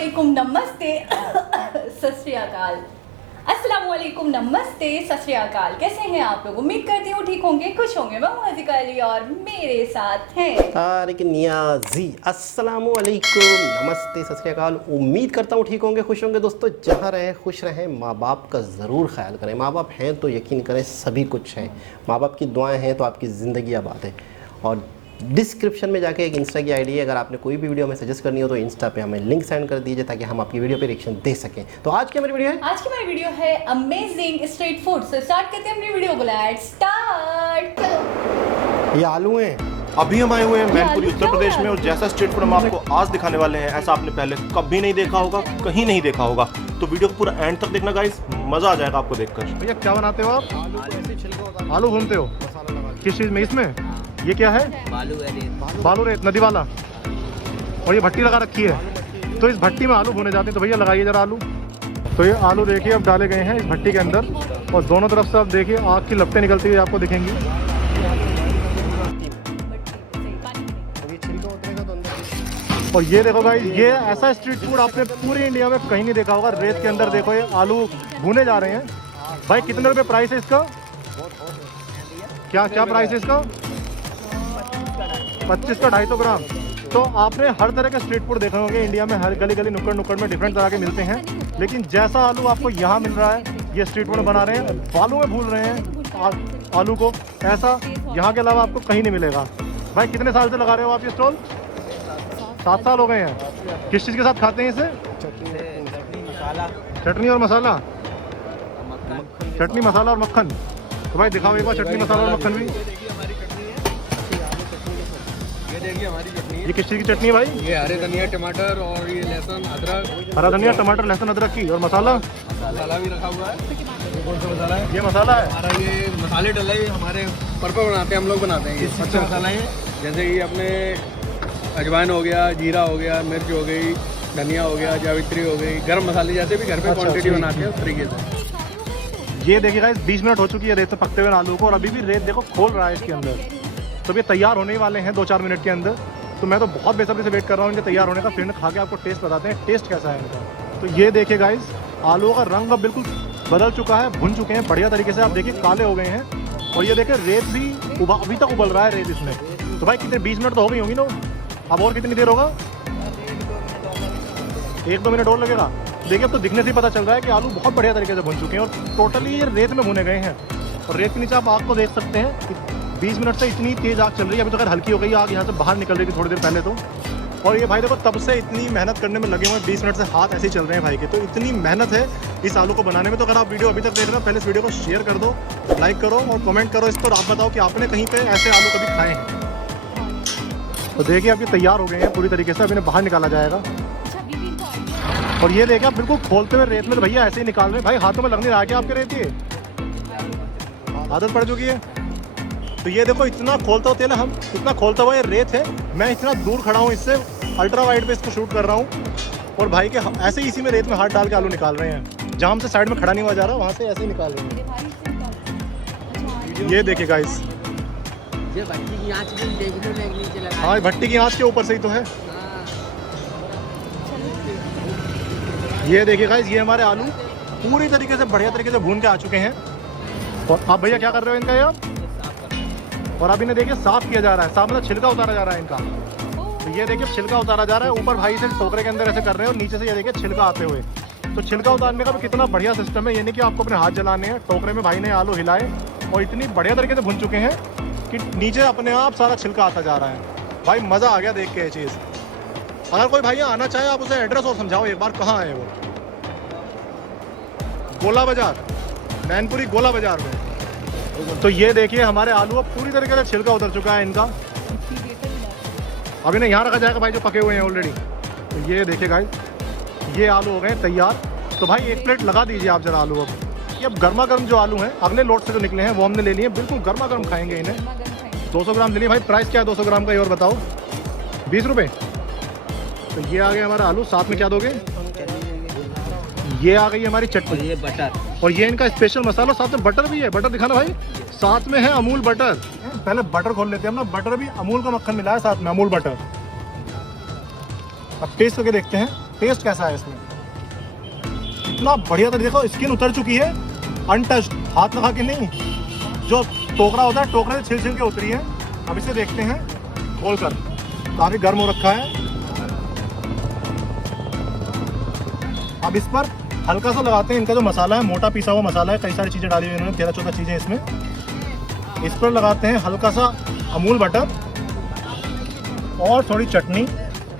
अस्सलामुअलैकुम नमस्ते सत श्री अकाल। अस्सलामुअलैकुम नमस्ते सत श्री अकाल। कैसे हैं आप लोग? उम्मीद करती हूँ ठीक होंगे, खुश होंगे। मैं हूँ हज़ीका अली और मेरे साथ हैं तारिक नियाजी। अस्सलामुअलैकुम नमस्ते सत श्री अकाल। उम्मीद करता हूँ ठीक होंगे, खुश होंगे। दोस्तों जहाँ रहें खुश रहें, माँ बाप का ज़रूर ख्याल करें। माँ बाप हैं तो यकीन करें सभी कुछ है। माँ बाप की दुआएं हैं तो आपकी ज़िंदगी आबाद है। और डिस्क्रिप्शन में जाके एक इंस्टा की आईडी है, अगर आपने कोई भी वीडियो हमें सजेस्ट करनी हो तो इंस्टा पे हमें लिंक सेंड कर दीजिए ताकि हम आपकी वीडियो पे रिएक्शन दे सकें। तो आज की हमारी वीडियो है, आज की हमारी वीडियो है अमेजिंग स्ट्रीट फूड। से स्टार्ट करते हैं अपनी वीडियो को। Let's start. ये आलू हैं। अभी हम आए हुए हैं मैनपुरी आलू उत्तर प्रदेश में, और जैसा स्ट्रीट फूड हम आपको आज दिखाने वाले हैं ऐसा आपने पहले कभी नहीं देखा होगा, कहीं नहीं देखा होगा। तो वीडियो को पूरा एंड तक देखना गाइस, मजा आ जाएगा आपको देखकर। भैया क्या बनाते हो आप? आलू भूनते हो? किस चीज़ में? इसमें ये क्या है? बालू रेत नदी वाला। और ये भट्टी लगा रखी है, तो इस भट्टी में आलू भुने जाते हैं। तो भैया लगाइए जरा आलू। तो ये आलू देखिए अब डाले गए हैं इस भट्टी के अंदर, और दोनों तरफ से आप देखिए आग की लपटें निकलती हुई आपको दिखेंगी। और ये देखो भाई, ये ऐसा स्ट्रीट फूड आपने पूरे इंडिया में कहीं नहीं देखा होगा। रेत के अंदर देखो ये आलू भुने जा रहे हैं। भाई कितने रुपए प्राइस है इसका? क्या क्या प्राइस है इसका? 25 का 250 ग्राम। तो आपने हर तरह के स्ट्रीट फूड देखे होंगे इंडिया में, हर गली गली नुक्कड़ नुक्कड़ में डिफरेंट तरह के मिलते हैं, लेकिन जैसा आलू आपको यहाँ मिल रहा है, ये स्ट्रीट फूड बना रहे हैं, बालू में भून रहे हैं आलू को, ऐसा यहाँ के अलावा आपको कहीं नहीं मिलेगा। भाई कितने साल से लगा रहे हो आप ये स्टॉल? 7 साल हो गए हैं। किस चीज़ के साथ खाते हैं इसे? चटनी और मसाला। चटनी मसाला और मक्खन। तो भाई दिखाओ एक बार चटनी मसाला और मक्खन भी। ये किस चीज़ की चटनी है भाई? ये हरे धनिया टमाटर और ये लहसुन अदरक। हरा धनिया टमाटर लहसुन अदरक की। और मसाला? मसाला भी रखा हुआ है। ये कौन सा मसाला है? ये मसाला है। हमारा ये मसाले डला है, हमारे पर्पल बनाते हैं हम लोग, बनाते हैं ये। अच्छा मसाला है, जैसे कि अपने अजवाइन हो गया, जीरा हो गया, मिर्च हो गई, धनिया हो गया, जावित्री हो गई, गर्म मसाले जैसे भी घर पे क्वांटिटी बनाते हैं उस तरीके से। ये देखिए गाइस 20 मिनट हो चुकी है रेत से पकते हुए आलू को, और अभी भी रेत देखो खोल रहा है इसके अंदर। तो ये तैयार होने ही वाले हैं 2-4 मिनट के अंदर। तो मैं तो बहुत बेसब्री से वेट कर रहा हूँ इनके तैयार होने का। फिर खा के आपको टेस्ट बताते हैं टेस्ट कैसा है इनका। तो ये देखिए गाइस, आलू का रंग अब बिल्कुल बदल चुका है, भुन चुके हैं बढ़िया तरीके से। आप देखिए काले हो गए हैं। और ये देखिए रेत भी अभी तक उबल रहा है रेत इसमें। तो भाई कितने 20 मिनट तो हो गई होंगी ना? अब और कितनी देर होगा? 1-2 मिनट और लगेगा। देखिए अब तो दिखने से ही पता चल रहा है कि आलू बहुत बढ़िया तरीके से भुन चुके हैं, और टोटली ये रेत में भुने गए हैं। और रेत के नीचे आप आग को देख सकते हैं, 20 मिनट से इतनी तेज़ आग चल रही है। अभी तो खैर हल्की हो गई आग, यहाँ से बाहर निकल रही थी थोड़ी देर पहले तो। और ये भाई देखो तब से इतनी मेहनत करने में लगे हुए हैं, 20 मिनट से हाथ ऐसे ही चल रहे हैं भाई के। तो इतनी मेहनत है इस आलू को बनाने में। तो अगर आप वीडियो अभी तक देख रहे हो, पहले इस वीडियो को शेयर कर दो, लाइक करो और कमेंट करो इस पर। आप बताओ कि आपने कहीं पे ऐसे आलू कभी खाए हैं? तो देखिए अब ये तैयार हो गए हैं पूरी तरीके से, अब इन्हें बाहर निकाला जाएगा। और ये देखिए आप बिल्कुल खोलते हुए रेत में, तो भैया ऐसे ही निकाल रहे हैं। भाई हाथों में लगने रहा क्या आपके रेत? ये आदत पड़ चुकी है। तो ये देखो इतना खोलता होते हैं ना हम, इतना खोलता हुआ ये रेत है। मैं इतना दूर खड़ा हूँ इससे, अल्ट्रा वाइड पे इसको शूट कर रहा हूँ। और भाई के ऐसे ही इसी में रेत में हाथ डाल के आलू निकाल रहे हैं। जहाँ हमसे साइड में खड़ा नहीं हुआ जा रहा, वहाँ से ऐसे ही निकाल रहे हैं। ये देखिए गाइस, ये भट्टी की आंच भी देखने में नीचे लगा। हाँ भट्टी की आंच के ऊपर से ही तो है। ये देखिए गाइस, ये हमारे आलू पूरी तरीके से बढ़िया तरीके से भून के आ चुके हैं। और आप भैया क्या कर रहे हो इनका? ये आप और अब इन्हें देखिए साफ किया जा रहा है। साफ मतलब छिलका उतारा जा रहा है इनका। तो ये देखिए छिलका उतारा जा रहा है। ऊपर भाई से टोकरे के अंदर ऐसे कर रहे हैं, और नीचे से ये देखिए छिलका आते हुए। तो छिलका उतारने का भी कितना बढ़िया सिस्टम है। ये नहीं कि आपको अपने हाथ जलाने हैं। टोकरे में भाई ने आलू हिलाए और इतनी बढ़िया तरीके से भुन चुके हैं कि नीचे अपने आप सारा छिलका आता जा रहा है। भाई मज़ा आ गया देख के ये चीज़। अगर कोई भाई आना चाहे, आप उसे एड्रेस और समझाओ एक बार, कहाँ है वो? गोला बाजार, मैनपुरी गोला बाजार में। तो ये देखिए हमारे आलू अब पूरी तरीके से छिलका उतर चुका है इनका। अब इन्हें यहाँ रखा जाएगा भाई जो पके हुए हैं ऑलरेडी। तो ये देखिए गाइस, ये आलू हो गए तैयार। तो भाई एक प्लेट लगा दीजिए आप जरा आलू। अब ये अब गर्मा गर्म जो आलू हैं अगले लोट से जो निकले हैं वो हमने ले लिए, बिल्कुल गर्मा गर्म खाएंगे इन्हें। 200 ग्राम ले लिए। भाई प्राइस क्या है 200 ग्राम का, ये और बताओ? 20 रुपये। तो ये आ गया हमारा आलू। साथ में क्या दोगे? ये आ गई हमारी चटनी, ये बटर, और ये इनका स्पेशल मसाला। साथ में बटर भी है। बटर दिखाना भाई। साथ में है अमूल बटर। पहले बटर खोल लेते हैं हम ना। बटर भी अमूल का मक्खन मिला है साथ में, अमूल बटर। अब टेस्ट करके देखते हैं। टेस्ट कैसा है इसमें, इतना बढ़िया। तो देखो स्किन उतर चुकी है अनटच्ड, हाथ लगा के नहीं, जो टोकरा होता है टोकरे से छिल छिल के उतरी है। अब इसे देखते हैं खोल कर, काफ़ी गर्म हो रखा है। अब इस पर हल्का सा लगाते हैं, इनका जो मसाला है मोटा पिसा हुआ मसाला है, कई सारी चीज़ें डाली हुई इन्होंने, 13-14 चीज़ें इसमें। इस पर लगाते हैं हल्का सा अमूल बटर और थोड़ी चटनी।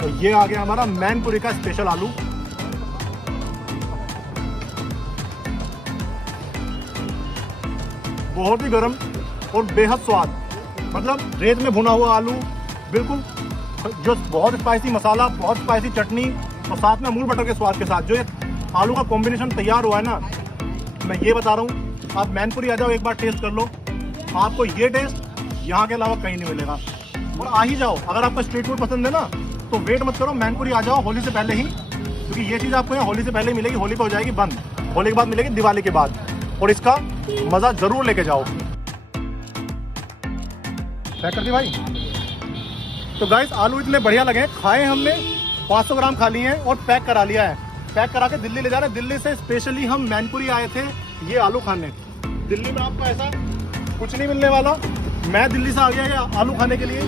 तो ये आ गया हमारा मैनपुरी का स्पेशल आलू। बहुत ही गर्म और बेहद स्वाद, मतलब रेत में भुना हुआ आलू, बिल्कुल जो बहुत स्पाइसी मसाला, बहुत स्पाइसी चटनी और साथ में अमूल बटर के स्वाद के साथ जो ये आलू का कॉम्बिनेशन तैयार हुआ है ना, मैं ये बता रहा हूँ, आप मैनपुरी आ जाओ, एक बार टेस्ट कर लो, आपको ये टेस्ट यहाँ के अलावा कहीं नहीं मिलेगा। और आ ही जाओ, अगर आपको स्ट्रीट फूड पसंद है ना तो वेट मत करो, मैनपुरी आ जाओ होली से पहले ही, क्योंकि ये चीज़ आपको यहाँ होली से पहले ही मिलेगी। होली पे हो जाएगी बंद, होली के बाद मिलेगी दिवाली के बाद, और इसका मज़ा ज़रूर लेके जाओ। पैक कर दी भाई। तो गाइस आलू इतने बढ़िया लगे, खाए हमने, 500 ग्राम खा लिए हैं और पैक करा लिया है। पैक करा के दिल्ली ले जा रहे हैं। दिल्ली से स्पेशली हम मैनपुरी आए थे ये आलू खाने। दिल्ली में आपको ऐसा कुछ नहीं मिलने वाला। मैं दिल्ली से आ गया ये आलू खाने के लिए।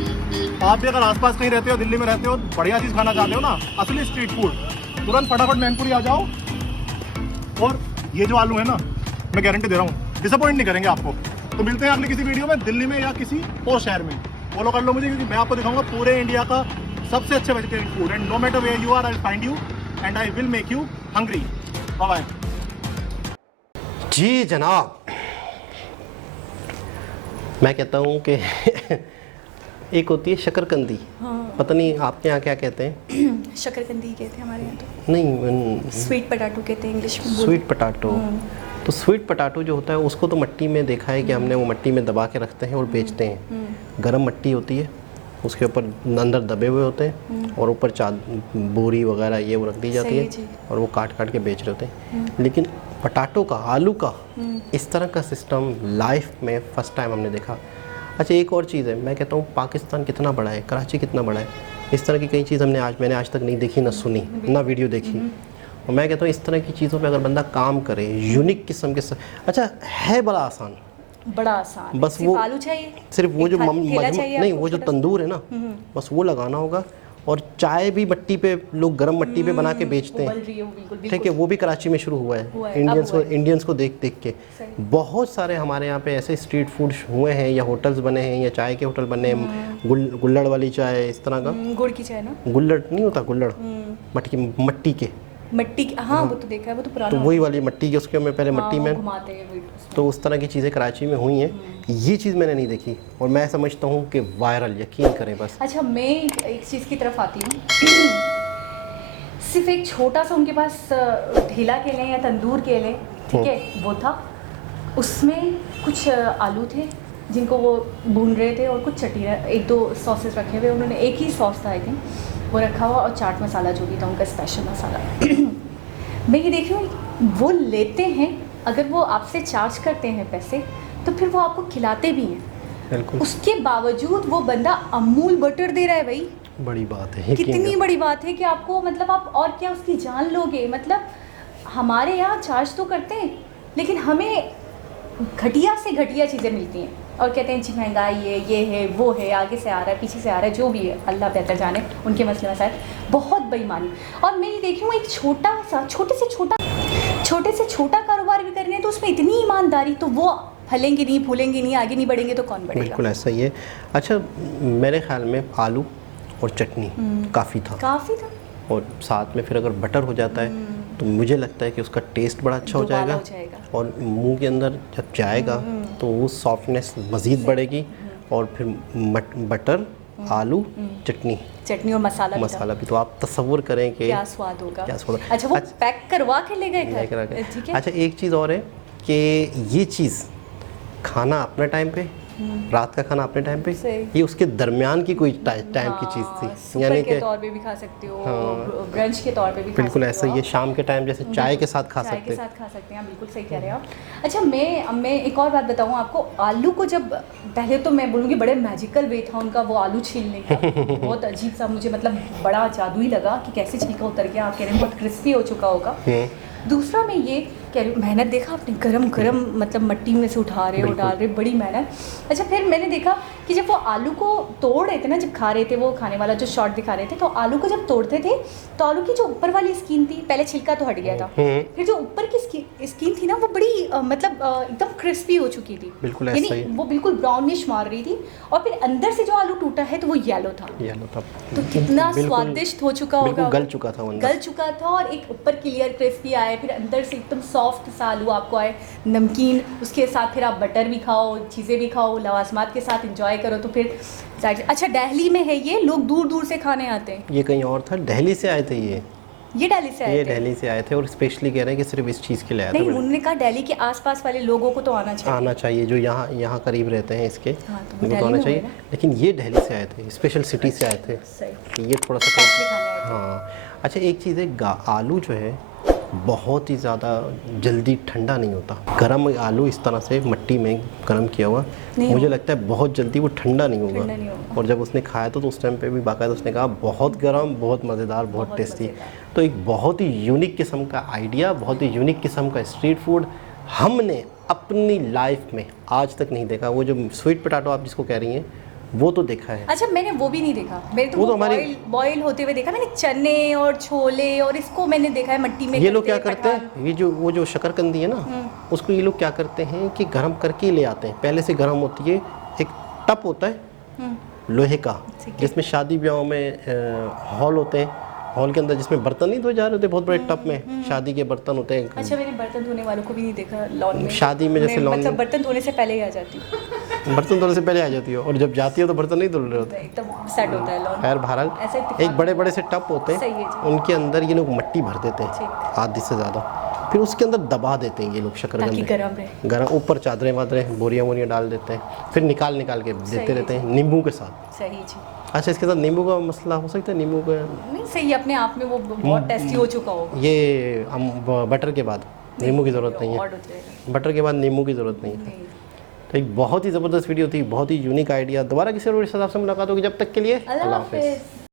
आप भी अगर आसपास कहीं रहते हो, दिल्ली में रहते हो, बढ़िया चीज़ खाना चाहते हो ना, असली स्ट्रीट फूड, तुरंत फटाफट मैनपुरी आ जाओ। और ये जो आलू है ना, मैं गारंटी दे रहा हूँ डिसअपॉइंट नहीं करेंगे आपको। तो मिलते हैं अगली किसी वीडियो में, दिल्ली में या किसी और शहर में। फॉलो कर लो मुझे, क्योंकि मैं आपको दिखाऊंगा पूरे इंडिया का सबसे अच्छे vegetarian food. And no matter where you are, I will find you and I will make you hungry. Bye bye. जी जनाब, मैं कहता हूँ कि एक होती है शकरकंदी। हाँ। पता नहीं आपके यहाँ क्या कहते हैं? शकरकंदी कहते हैं हमारे यहाँ तो। नहीं, स्वीट पोटैटो कहते हैं इंग्लिश में। Sweet potato. तो स्वीट पोटैटो जो होता है उसको तो मट्टी में देखा है कि हमने वो मट्टी में दबा के रखते हैं और बेचते हैं। गरम मट्टी होती है, उसके ऊपर अंदर दबे हुए होते हैं और ऊपर बोरी वगैरह ये वो रख दी जाती है और वो काट काट के बेच रहे होते हैं। लेकिन पोटैटो का, आलू का इस तरह का सिस्टम लाइफ में फर्स्ट टाइम हमने देखा। अच्छा एक और चीज़ है, मैं कहता हूँ पाकिस्तान कितना बड़ा है, कराची कितना बड़ा है, इस तरह की कई चीज़ मैंने आज तक नहीं देखी, ना सुनी, ना वीडियो देखी। और मैं कहता हूँ इस तरह की चीज़ों पे अगर बंदा काम करे, यूनिक किस्म के अच्छा है, बड़ा आसान, बड़ा आसान, बस सिर्फ वो आलू चाहिए, सिर्फ वो जो नहीं, वो जो छोटा तंदूर है ना, बस वो लगाना होगा। और चाय भी मट्टी पे, लोग गरम मट्टी पे बना के बेचते हैं, ठीक है, वो भी कराची में शुरू हुआ है इंडियंस को देख देख के। बहुत सारे हमारे यहाँ पे ऐसे स्ट्रीट फूड हुए हैं, या होटल्स बने हैं, या चाय के होटल बने हैं, गुल्लड़ वाली चाय, इस तरह का। गुड़ की चाय ना, गुल्लड़ नहीं होता, गुल्लड़ मट्टी के, हाँ वो तो देखा है, वो तो पुराना, तो वही वाली मट्टी के, उसके में पहले मट्टी में घुमाते हैं। तो उस तरह की चीज़ें कराची में हुई हैं। ये चीज़ मैंने नहीं देखी और मैं समझता हूँ कि वायरल, यकीन करें बस। अच्छा मैं एक चीज़ की तरफ आती हूँ, सिर्फ एक छोटा सा उनके पास ढीला के लें या तंदूर के लें, ठीक है, वो था, उसमें कुछ आलू थे जिनको वो भून रहे थे और कुछ चटनी, 1-2 सॉसेस रखे हुए उन्होंने, एक ही सॉस था आई थिंक वो रखा हुआ, और चाट मसाला जो भी था उनका स्पेशल मसाला। मैं ये देख रही हूँ वो लेते हैं, अगर वो आपसे चार्ज करते हैं पैसे तो फिर वो आपको खिलाते भी हैं, बिल्कुल, उसके बावजूद वो बंदा अमूल बटर दे रहा है भाई। बड़ी बात है, कितनी बड़ी बात है कि आपको, मतलब आप और क्या उसकी जान लोगे। मतलब हमारे यहाँ चार्ज तो करते हैं लेकिन हमें घटिया से घटिया चीज़ें मिलती हैं और कहते हैं जी महंगाई है, ये है, वो है, आगे से आ रहा है, पीछे से आ रहा है, जो भी है अल्लाह बेहतर जाने, उनके मसले मसाइल, बहुत बेईमानी। और मैं ये देखी हूँ एक छोटे से छोटा कारोबार भी कर रहे हैं तो उसमें इतनी ईमानदारी, तो वो फलेंगे नहीं, फूलेंगे नहीं, आगे नहीं बढ़ेंगे तो कौन बढ़ेगा। बिल्कुल ऐसा ही है। अच्छा मेरे ख्याल में आलू और चटनी काफ़ी था, और साथ में फिर अगर बटर हो जाता है तो मुझे लगता है कि उसका टेस्ट बड़ा अच्छा हो जाएगा और मुंह के अंदर जब जाएगा तो वो सॉफ्टनेस मज़ीद बढ़ेगी। और फिर बटर, आलू, चटनी और मसाला भी, तो आप तसव्वुर करें कि क्या स्वाद होगा। अच्छा वो पैक करवा के ले गए घर, ठीक है। अच्छा एक चीज़ और है कि ये चीज़ खाना अपने टाइम पे रात का खाना अपने टाइम पे, सही। ये उसके दरमियान की कोई टाइम की चीज़ थी, सुपर यानी के कि तौर पे भी खा सकते हो, हाँ। ब्रंच के तौर पे भी खा बिल्कुल सकते ऐसा हो ही है, आप। शाम के टाइम जैसे चाय के साथ खा चाय सकते के साथ खा सकते हैं, बिल्कुल सही कह रहे हैं आप। अच्छा, मैं एक और बात बताऊं आपको, आलू को जब पहले तो मैं बोलूँगी बड़े मैजिकल वे था उनका वो आलू छीलने का, बहुत अजीब सा मुझे, मतलब बड़ा जादुई लगा कि कैसे छिलका उतर गया, आप कह रहे हैं बहुत क्रिस्पी हो चुका होगा। दूसरा मैं ये कह रही हूँ, मेहनत देखा आपने, गरम मतलब मट्टी में से उठा रहे हो, डाल रहे, बड़ी मेहनत। अच्छा, फिर मैंने देखा कि जब वो आलू को तोड़ रहे थे ना, जब खा रहे थे, वो खाने वाला जो शॉट दिखा रहे थे, तो आलू को जब तोड़ते थे तो आलू की जो ऊपर वाली स्किन थी, पहले छिलका तो हट गया था, फिर जो ऊपर की स्किन थी ना वो बड़ी एकदम क्रिस्पी हो चुकी थी, बिल्कुल ऐसा ही। यानी वो बिल्कुल ब्राउनिश मार रही थी, और फिर अंदर से जो आलू टूटा है तो वो येलो था। येलो था, तो कितना बिल्कुल- स्वादिष्ट हो चुका बिल्कुल होगा, गल चुका था वो अंदर गल चुका था, और एक ऊपर क्लियर क्रिस्पी आए, फिर अंदर से एकदम सॉफ्ट सा आलू आपको आए, नमकीन, उसके साथ फिर आप बटर भी खाओ, चीज़ें भी खाओ, लवाजमात के साथ एंजॉय करो, तो फिर अच्छा, दिल्ली में है ये, लोग दूर दूर से खाने आते हैं। ये कहीं और था, दिल्ली से आए थे ये दिल्ली से आए ये थे? दिल्ली से आए थे, और स्पेशली कह रहे हैं कि सिर्फ इस चीज़ के लिए आए थे। नहीं, उन्होंने कहा दिल्ली के आसपास वाले लोगों को तो आना चाहिए। आना चाहिए, जो यहाँ करीब रहते हैं इसके, हाँ, तो उनको दिल्ली तो आना में चाहिए, हुए ना? लेकिन ये दिल्ली से आए थे, स्पेशल सिटी से आए थे, सही। तो ये थोड़ा सा Specially खाने आए थे। हाँ। अच्छा, एक चीज़ है, आलू जो है बहुत ही ज़्यादा जल्दी ठंडा नहीं होता। गरम आलू इस तरह से मट्टी में गरम किया हुआ, मुझे लगता है बहुत जल्दी वो ठंडा नहीं ठंडा होगा। नहीं होगा। और जब उसने खाया तो उस टाइम पे भी बाकायदा उसने कहा बहुत गरम, बहुत मज़ेदार, बहुत टेस्टी। मज़ेदार। तो एक बहुत ही यूनिक किस्म का आइडिया, बहुत ही यूनिक किस्म का स्ट्रीट फूड हमने अपनी लाइफ में आज तक नहीं देखा। वो जो स्वीट पोटैटो आप जिसको कह रही हैं, वो तो देखा है। अच्छा, मैंने वो भी नहीं देखा, मैंने तो वो वो तो हमारे- बॉईल होते हुए देखा मैंने, चने और छोले, और इसको मैंने देखा है मट्टी में। ये लोग क्या करते हैं, ये जो वो जो शकरकंदी है ना, उसको ये लोग क्या करते हैं कि गरम करके ही ले आते हैं। पहले से गरम होती है, एक टप होता है लोहे का, जिसमें शादी ब्याहों में हॉल होते हैं, हॉल के अंदर जिसमें बर्तन नहीं धोए जा रहे होते, बहुत बड़े टप में शादी के बर्तन होते हैं। अच्छा, मैंने बर्तन धोने वालों को भी नहीं देखा लॉन में। शादी में जैसे लॉन मतलब में बर्तन धोने से पहले ही आ जाती हूँ, बर्तन धोने से पहले आ जाती हो, और जब जाती हो तो बर्तन नहीं धुल रहे होते। एकदम सेट होता है लॉन। खैर बहरहाल, ऐसा इत्तेफाक एक बड़े बड़े से टप होते सही है हैं, जी। उनके अंदर ये लोग मट्टी भर देते हैं, ठीक। आधी से ज़्यादा, फिर उसके अंदर दबा देते हैं ये लोग ताकि शकरकंदी, गरम रहे। गरम, ऊपर चादरें वादरें बोरियां वोरियां डाल देते हैं, फिर निकाल के देते रहते हैं नींबू के साथ। सही जी। अच्छा, इसके साथ नींबू का मसला हो सकता है, नींबू का नहीं, सही अपने आप में वो बहुत टेस्टी हो चुका होगा। ये बटर के बाद नींबू की ज़रूरत नहीं ऑड है, हो जाएगा। बटर के बाद नींबू की ज़रूरत नहीं है। नहीं। तो एक बहुत ही ज़बरदस्त वीडियो थी, बहुत ही यूनिक आइडिया। दोबारा किसी और वीडियो के साथ आपसे मुलाकात होगी, जब तक के लिए अल्लाह हाफिज़।